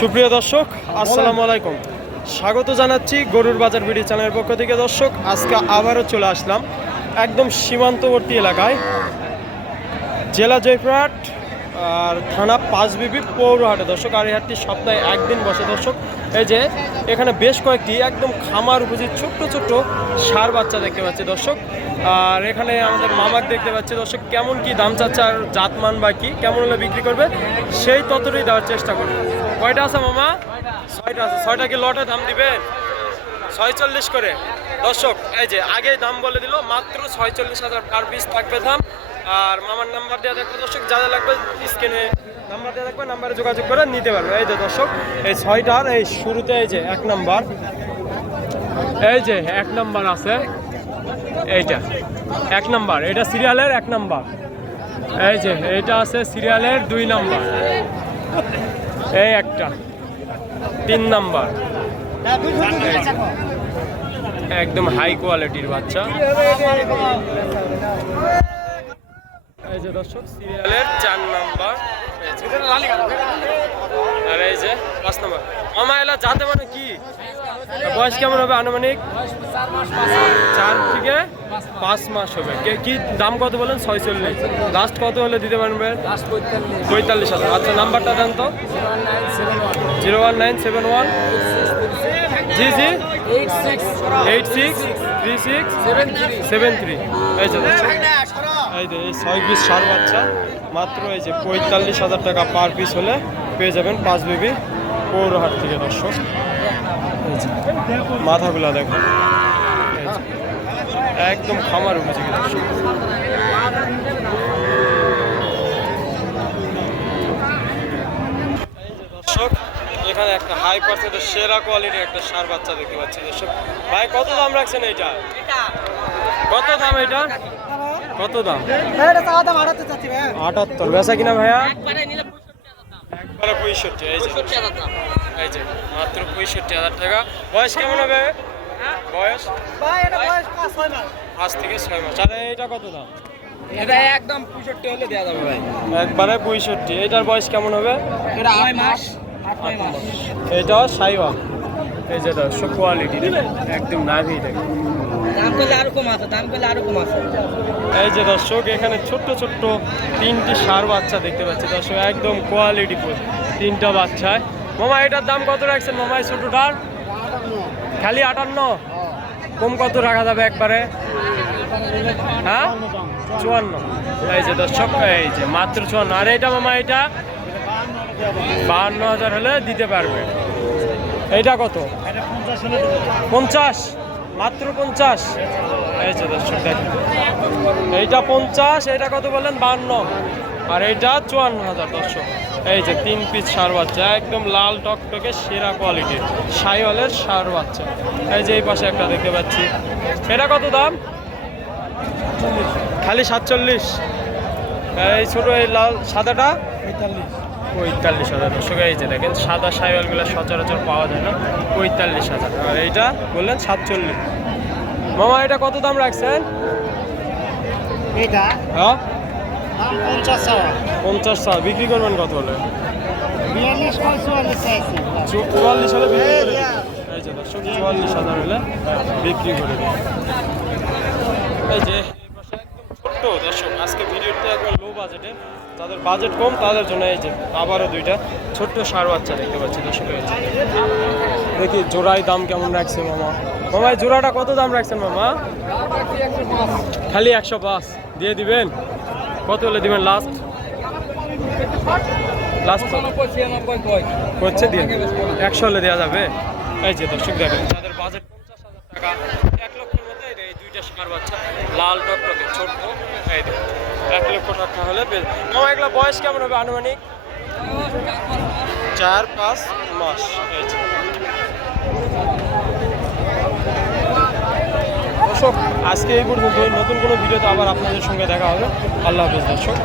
সুপ্রিয় দর্শক, আসসালামু আলাইকুম। স্বাগত জানাচ্ছি গরুর বাজার ভিডিও চ্যানেলের পক্ষ থেকে। দর্শক, আজকে আবারও চলে আসলাম একদম সীমান্তবর্তী এলাকায়, জেলা জয়পুরহাট আর থানা পাঁচবিবি পৌরহাটে। দর্শক, আর এই হাটটি সপ্তাহে একদিন বসে। দর্শক, এই যে এখানে বেশ কয়েকটি একদম খামার উপযোগী ছোট্ট ছোট্ট ষাঁড় বাচ্চা দেখতে পাচ্ছি দর্শক। আর এখানে আমাদের মামাক দেখতে পাচ্ছি দর্শক। কেমন কি দাম চাচ্ছে আর জাতমান বা কি কেমন হলে বিক্রি করবে সেই ততটাই দেওয়ার চেষ্টা করবে। কয়টা আছে মামা? 6টা আছে। 6টা কি লটে দাম দিবেন? 46 করে। দর্শক, এই যে আগে দাম বলে দিল, মাত্র 46,000 পার পিস থাকবে দাম। আর মামার নাম্বার দেওয়া থাকবে দর্শক, যা যা লাগবে স্ক্রিনে নাম্বার দেওয়া থাকবে, নাম্বারে যোগাযোগ করে নিতে পারবে। এই যে দর্শক, এই 6টার এই শুরুতে এই যে 1 নাম্বার, এই যে 1 নাম্বার আছে, এইটা 1 নাম্বার, এটা সিরিয়ালের 1 নাম্বার। এই যে এইটা আছে সিরিয়ালের 2 নাম্বার, এই একটা 3 নাম্বার, একদম হাই কোয়ালিটির বাচ্চা। এই যে দর্শক, সিরিয়ালের 4 নাম্বার, আর এই যে 5 নাম্বার। মামা এলা যাতে মানে কি বয়স কেমন হবে আনুমানিক? 4 থেকে 5 মাস হবে। কি দাম কত বলেন? 46। লাস্ট কত হলে দিতে পারবেন? 45,000। আচ্ছা, নাম্বারটা দেন তো। 01971 জি 86363673। এই যে এই যে এই 6 পিস ষাঁড় বাচ্চা মাত্র এই যে 45,000 টাকা পার পিস হলে পেয়ে যাবেন পাঁচবিবি পৌরহাট থেকে। দর্শক, মাথাগুলা দেখেন, একদম খামার উপযোগী। দর্শক, দর্শক, এখানে একটা হাই পার্সেন্টের সেরা কোয়ালিটির একটা ষাঁড় বাচ্চা দেখতে পাচ্ছি। দর্শক ভাই, কত দাম রাখছেন এইটা? কত দাম এটা? কত দাম? 78। বেচা কিনা ভাইয়া? একবারে 65। এই যে মাত্র 65,000 টাকা। বয়স কেমন হবে? বয়স 5 থেকে 6 মাস। আর এইটা কত দাম? এটা একদম 65 হলে দেওয়া যাবে ভাই। একবারে 65। এটার বয়স কেমন হবে? এটা 8 মাস। এটাও সাইওয়াল। এই যে দর্শক, কোয়ালিটি একদম নাভি দেখে। দাম করলে আরো কম আছে, দাম করলে আরো কম আছে। এই যে দর্শক, এখানে ছোট্ট ছোট্ট 3টি ষাঁড় বাচ্চা দেখতে পাচ্ছি দর্শক, একদম কোয়ালিটি ফুল 3টা বাচ্চায়। মামা এটার দাম কত রাখছেন মামা? এই ছোটটার খালি 58। কম কত রাখা যাবে একবারে? হ্যাঁ, 54। এই যে দর্শক, এই যে মাত্র 54। আর এইটা মামা, এটা 52,000 হলে দিতে পারবে। এইটা কত? 50। মাত্র 50। এই যে দর্শক দেখেন, এইটা 50, এইটা কত বললেন? 52। আর এইটা 54,000। দর্শক, এই যে 3 পিস ষাঁড় বাচ্চা, একদম লাল টকটকে সেরা কোয়ালিটির সাইওয়ালের ষাঁড় বাচ্চা। এই যে এই পাশে একটা দেখতে পাচ্ছি, এটা কত দাম? খালি 47। এই ছোট এই লাল সাদাটা 45,000। দর্শক, এই যে দেখেন সাদা সাইওয়ালগুলো সচরাচর পাওয়া যায় না, 45,000। আর এইটা বললেন 47। মামা এটা কত দাম রাখছেন? এটা হ্যাঁ, দাম 50 বিক্রি করবেন কত হলে? 44 চাইছি। 44 হলে বিক্রি করে দিন। এই যে দর্শক, 44,000 হলে বিক্রি করে দিন। এই যে ছোট্ট দর্শক, আজকে ভিডিওতে একবার লো বাজেটে, যাদের বাজেট কম তাদের জন্য এই যে আবারও 2টা ছোট্ট ষাঁড় বাচ্চা দেখতে পাচ্ছি দর্শক। দেখি জোড়ায় দাম কেমন রাখছে মামা। মামা এই জোড়াটা কত দাম রাখছেন মামা? খালি 105 দিয়ে দিবেন? কত হলে দিবেন লাস্ট? হচ্ছে দিয়ে 100 হলে দেওয়া যাবে। এই যে দর্শক দেখেন, যাদের বাজেট 50,000 টাকা, 1 লক্ষের মধ্যে এই 2টা ষাঁড় বাচ্চা লাল টকটকে ছোট্ট, এই দেখুন 1 লক্ষ টাকা হলে পেয়ে। মামা এগুলো বয়স কেমন হবে আনুমানিক? 4-5 মাস। এই যে দর্শক, আজকে এই পর্যন্ত। নতুন কোনো ভিডিওতে আবার আপনাদের সঙ্গে দেখা হবে। আল্লাহ হাফেজ দর্শক।